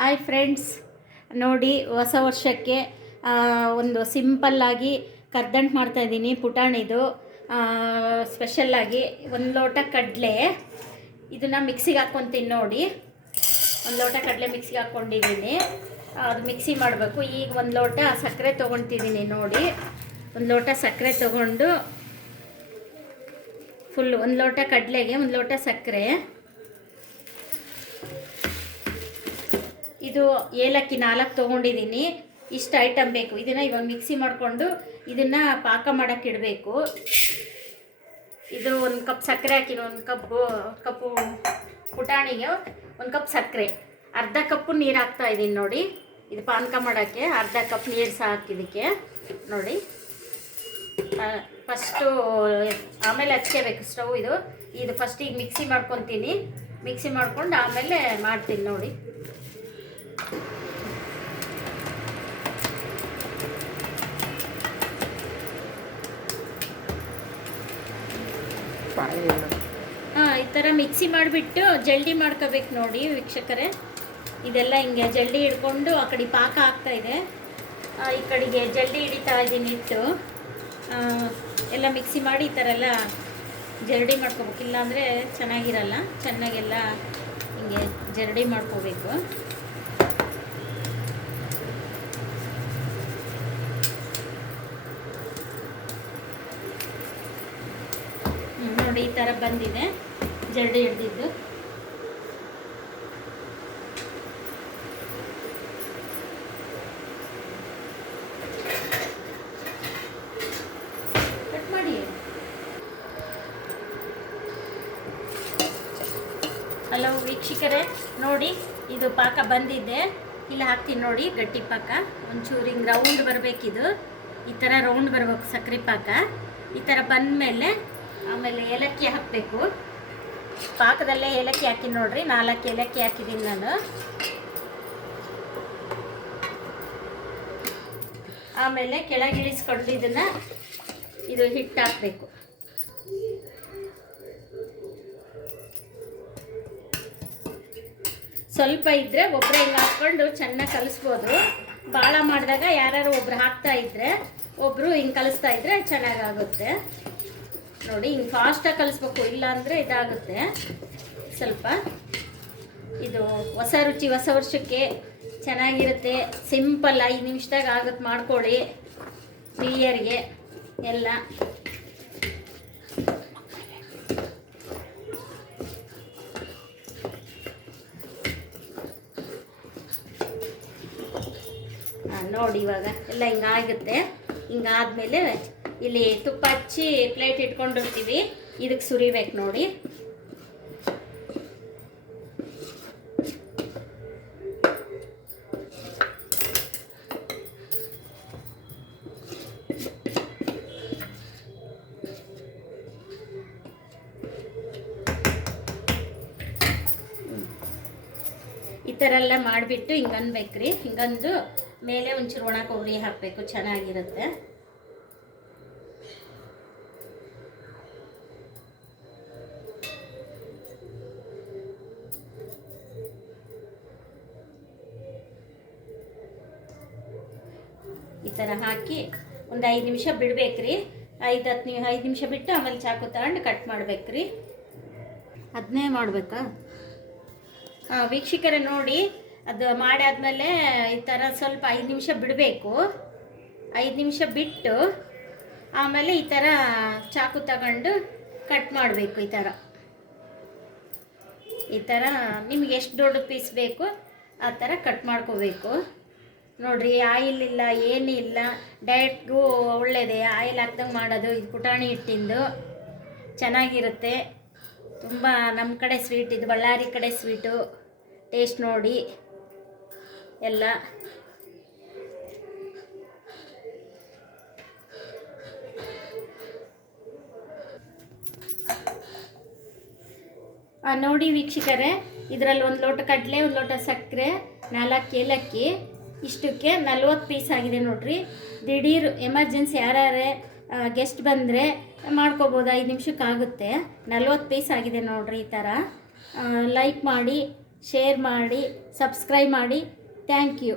Hi friends ನೋಡಿ ಹೊಸ ವರ್ಷಕ್ಕೆ ಒಂದು ಸಿಂಪಲ್ಲಾಗಿ ಕರ್ದಂಟು ಮಾಡ್ತಾಯಿದ್ದೀನಿ ಪುಟಾಣಿದು. ಸ್ಪೆಷಲ್ಲಾಗಿ ಒಂದು ಲೋಟ ಕಡಲೆ. ಇದನ್ನು ಮಿಕ್ಸಿಗೆ ಹಾಕ್ಕೊತೀನಿ ನೋಡಿ. ಒಂದು ಲೋಟ ಕಡಲೆ ಮಿಕ್ಸಿಗೆ ಹಾಕ್ಕೊಂಡಿದ್ದೀನಿ ಅದು ಮಿಕ್ಸಿ ಮಾಡಬೇಕು. ಈಗ ಒಂದು ಲೋಟ ಸಕ್ಕರೆ ತೊಗೊತಿದ್ದೀನಿ ನೋಡಿ. ಒಂದು ಲೋಟ ಸಕ್ಕರೆ ತೊಗೊಂಡು ಫುಲ್ ಒಂದು ಲೋಟ ಕಡಲೆಗೆ, ಒಂದು ಲೋಟ ಸಕ್ಕರೆ. ಇದು ಏಲಕ್ಕಿ ನಾಲ್ಕು ತೊಗೊಂಡಿದ್ದೀನಿ. ಇಷ್ಟು ಐಟಮ್ ಬೇಕು. ಇದನ್ನು ಇವಾಗ ಮಿಕ್ಸಿ ಮಾಡಿಕೊಂಡು ಇದನ್ನು ಪಾಕ ಮಾಡೋಕ್ಕೆ ಇಡಬೇಕು. ಇದು ಒಂದು ಕಪ್ ಸಕ್ಕರೆ ಹಾಕಿನ ಒಂದು ಕಪ್ಪು ಕಪ್ಪು ಪುಟಾಣಿಗೆ ಒಂದು ಕಪ್ ಸಕ್ಕರೆ. ಅರ್ಧ ಕಪ್ಪು ನೀರು ಹಾಕ್ತಾ ಇದ್ದೀನಿ ನೋಡಿ. ಇದು ಪಾನಕ ಮಾಡೋಕ್ಕೆ ಅರ್ಧ ಕಪ್ ನೀರು ಸಹ ಹಾಕಿದ್ದಕ್ಕೆ ನೋಡಿ. ಫಸ್ಟು ಆಮೇಲೆ ಹಚ್ಕೋಬೇಕು ಸ್ಟವ್ ಇದು. ಇದು ಫಸ್ಟ್ ಈಗ ಮಿಕ್ಸಿ ಮಾಡ್ಕೊತೀನಿ. ಮಿಕ್ಸಿ ಮಾಡ್ಕೊಂಡು ಆಮೇಲೆ ಮಾಡ್ತೀನಿ ನೋಡಿ. ಹಾಂ, ಈ ಥರ ಮಿಕ್ಸಿ ಮಾಡಿಬಿಟ್ಟು ಜಲ್ಡಿ ಮಾಡ್ಕೋಬೇಕು ನೋಡಿ ವೀಕ್ಷಕರೇ. ಇದೆಲ್ಲ ಹಿಂಗೆ ಜಲ್ಡಿ ಹಿಡ್ಕೊಂಡು ಆ ಕಡೆ ಪಾಕ ಆಗ್ತಾ ಇದೆ. ಈ ಕಡೆಗೆ ಜಲ್ಡಿ ಹಿಡಿತಾ ಇದ್ದೀನಿ ಇಟ್ಟು ಎಲ್ಲ ಮಿಕ್ಸಿ ಮಾಡಿ ಈ ಥರ ಎಲ್ಲ ಜರಡಿ ಮಾಡ್ಕೋಬೇಕು. ಇಲ್ಲಾಂದರೆ ಚೆನ್ನಾಗಿರಲ್ಲ. ಚೆನ್ನಾಗೆಲ್ಲ ಹಿಂಗೆ ಜರಡಿ ಮಾಡ್ಕೋಬೇಕು. ನೋಡಿ ಈ ಥರ ಬಂದಿದೆ. ಜರಡಿ ಹಿಡ್ದಿದ್ದು. ಹಲೋ ವೀಕ್ಷಕರೇ, ನೋಡಿ ಇದು ಪಾಕ ಬಂದಿದೆ. ಇಲ್ಲಿ ಹಾಕ್ತೀನಿ ನೋಡಿ, ಗಟ್ಟಿ ಪಾಕ. ಒಂಚೂರು ಹಿಂಗೆ ರೌಂಡ್ ಬರಬೇಕಿದು. ಈ ಥರ ರೌಂಡ್ ಬರ್ಬೇಕು ಸಕ್ಕರೆ ಪಾಕ. ಈ ಥರ ಬಂದಮೇಲೆ ಆಮೇಲೆ ಏಲಕ್ಕಿ ಹಾಕಬೇಕು. ಪಾಕದಲ್ಲೇ ಏಲಕ್ಕಿ ಹಾಕಿ ನೋಡ್ರಿ, ನಾಲ್ಕು ಏಲಕ್ಕಿ ಹಾಕಿದ್ದೀನಿ ನಾನು. ಆಮೇಲೆ ಕೆಳಗಿಳಿಸ್ಕೊಂಡು ಇದನ್ನು ಇದು ಹಿಟ್ಟು ಹಾಕಬೇಕು. ಸ್ವಲ್ಪ ಇದ್ದರೆ ಒಬ್ಬರೇ ಹಿಂಗೆ ಹಾಕ್ಕೊಂಡು ಚೆನ್ನಾಗಿ ಕಲಿಸ್ಬೋದು. ಭಾಳ ಮಾಡಿದಾಗ ಯಾರು ಒಬ್ರು ಹಾಕ್ತಾ ಇದ್ರೆ ಒಬ್ಬರು ಹಿಂಗೆ ಕಲಿಸ್ತಾ ಇದ್ರೆ ಚೆನ್ನಾಗಾಗುತ್ತೆ. ನೋಡಿ ಹಿಂಗೆ ಫಾಸ್ಟಾಗಿ ಕಲಿಸ್ಬೇಕು. ಇಲ್ಲಾಂದರೆ ಇದಾಗುತ್ತೆ. ಸ್ವಲ್ಪ ಇದು ಹೊಸ ರುಚಿ, ಹೊಸ ವರ್ಷಕ್ಕೆ ಚೆನ್ನಾಗಿರುತ್ತೆ. ಸಿಂಪಲ್ ಐದು ನಿಮಿಷದಾಗ ಆಗುತ್ತೆ ಮಾಡ್ಕೊಳ್ಳಿ. ನ್ಯೂ ಇಯರ್ಗೆ ಎಲ್ಲ. ನೋಡಿ ಇವಾಗ ಎಲ್ಲ ಹಿಂಗಾಗುತ್ತೆ. ಹಿಂಗಾದ್ಮೇಲೆ ಇಲ್ಲಿ ತುಪ್ಪ ಹಚ್ಚಿ ಪ್ಲೇಟ್ ಇಟ್ಕೊಂಡಿರ್ತೀವಿ. ಇದಕ್ಕೆ ಸುರಿಬೇಕು ನೋಡಿ. ಈ ಥರ ಎಲ್ಲ ಮಾಡಿಬಿಟ್ಟು ಹಿಂಗನ್ಬೇಕ್ರಿ. ಹಿಂಗಂದು ಮೇಲೆ ಒಂಚೂರು ಒಣ ಕೊಬ್ಬರಿ ಹಾಕಬೇಕು. ಚೆನ್ನಾಗಿರುತ್ತೆ. ಈ ಥರ ಹಾಕಿ ಒಂದು ಐದು ನಿಮಿಷ ಬಿಡ್ಬೇಕ್ರಿ. ಐದು ಹತ್ತು ನೀವು ಐದು ನಿಮಿಷ ಬಿಟ್ಟು ಆಮೇಲೆ ಚಾಕು ತಗೊಂಡು ಕಟ್ ಮಾಡ್ಬೇಕ್ರಿ. ಅದನ್ನೇ ಮಾಡಬೇಕಾ? ಹಾಂ ವೀಕ್ಷಕರೇ ನೋಡಿ, ಅದು ಮಾಡಾದ್ಮೇಲೆ ಈ ಥರ ಸ್ವಲ್ಪ ಐದು ನಿಮಿಷ ಬಿಡಬೇಕು. ಐದು ನಿಮಿಷ ಬಿಟ್ಟು ಆಮೇಲೆ ಈ ಥರ ಚಾಕು ತಗೊಂಡು ಕಟ್ ಮಾಡಬೇಕು ಈ ಥರ ಈ ಥರ ನಿಮ್ಗೆ ಎಷ್ಟು ದೊಡ್ಡ ಪೀಸ್ ಬೇಕು, ಆ ಥರ ಕಟ್ ಮಾಡ್ಕೋಬೇಕು. ನೋಡ್ರಿ, ಆಯಿಲ್ ಇಲ್ಲ ಏನಿಲ್ಲ ಡಯಟ್ಗೂ ಒಳ್ಳೆಯದೇ ಆಯಿಲ್ ಹಾಕ್ದಂಗೆ ಮಾಡೋದು, ಇದು ಪುಟಾಣಿ ಹಿಟ್ಟಿಂದು. ಚೆನ್ನಾಗಿರುತ್ತೆ. ತುಂಬ ನಮ್ಮ ಕಡೆ ಸ್ವೀಟ್ ಇದು ಬಳ್ಳಾರಿ ಕಡೆ ಸ್ವೀಟು ಟೇಸ್ಟ್ ನೋಡಿ. ಎಲ್ಲ. ನೋಡಿ ವೀಕ್ಷಕರೇ, ಇದರಲ್ಲಿ ಒಂದು ಲೋಟ ಕಡಲೆ, ಒಂದು ಲೋಟ ಸಕ್ಕರೆ, ನಾಲ್ಕು ಏಲಕ್ಕಿ. ಇಷ್ಟಕ್ಕೆ ನಲ್ವತ್ತು ಪೀಸ್ ಆಗಿದೆ ನೋಡ್ರಿ. ದಿಢೀರ್ ಎಮರ್ಜೆನ್ಸಿ ಯಾರ್ಯಾರೇ ಗೆಸ್ಟ್ ಬಂದರೆ ಮಾಡ್ಕೋಬೋದು? ಐದು ನಿಮಿಷಕ್ಕೆ ಆಗುತ್ತೆ ನಲ್ವತ್ತು ಪೀಸ್ ಆಗಿದೆ ನೋಡ್ರಿ ಈ ಥರ ಲೈಕ್ ಮಾಡಿ ಶೇರ್ ಮಾಡಿ ಸಬ್ಸ್ಕ್ರೈಬ್ ಮಾಡಿ. Thank you